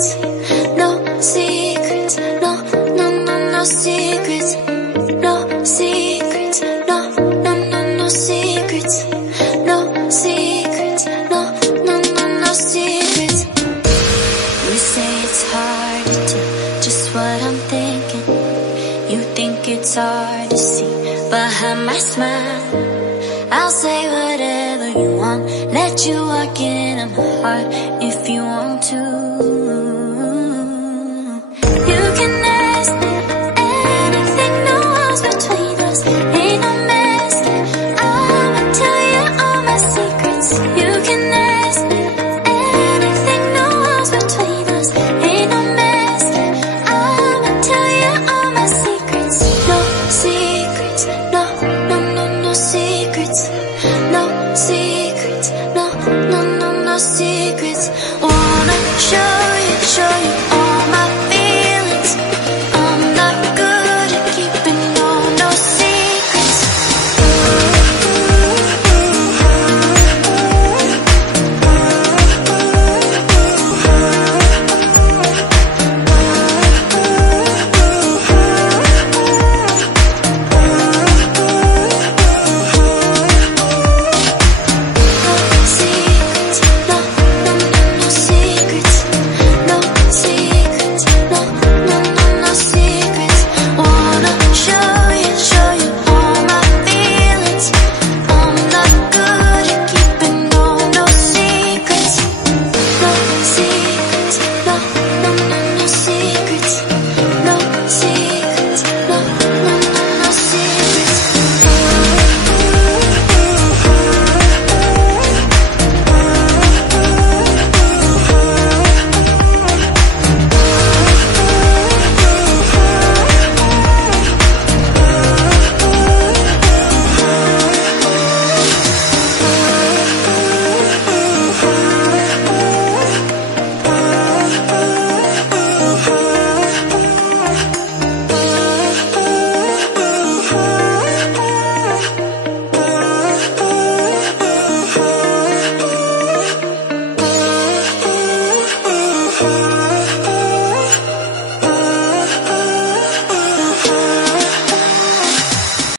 secrets, no secrets, no, no, no, no secrets, no secrets, no, no, no, no secrets, no secrets, no, no, no, no secrets. We say it's hard to tell just what I'm thinking. You think it's hard to see behind my smile. I'll say whatever you want, let you walk into my heart if you want to.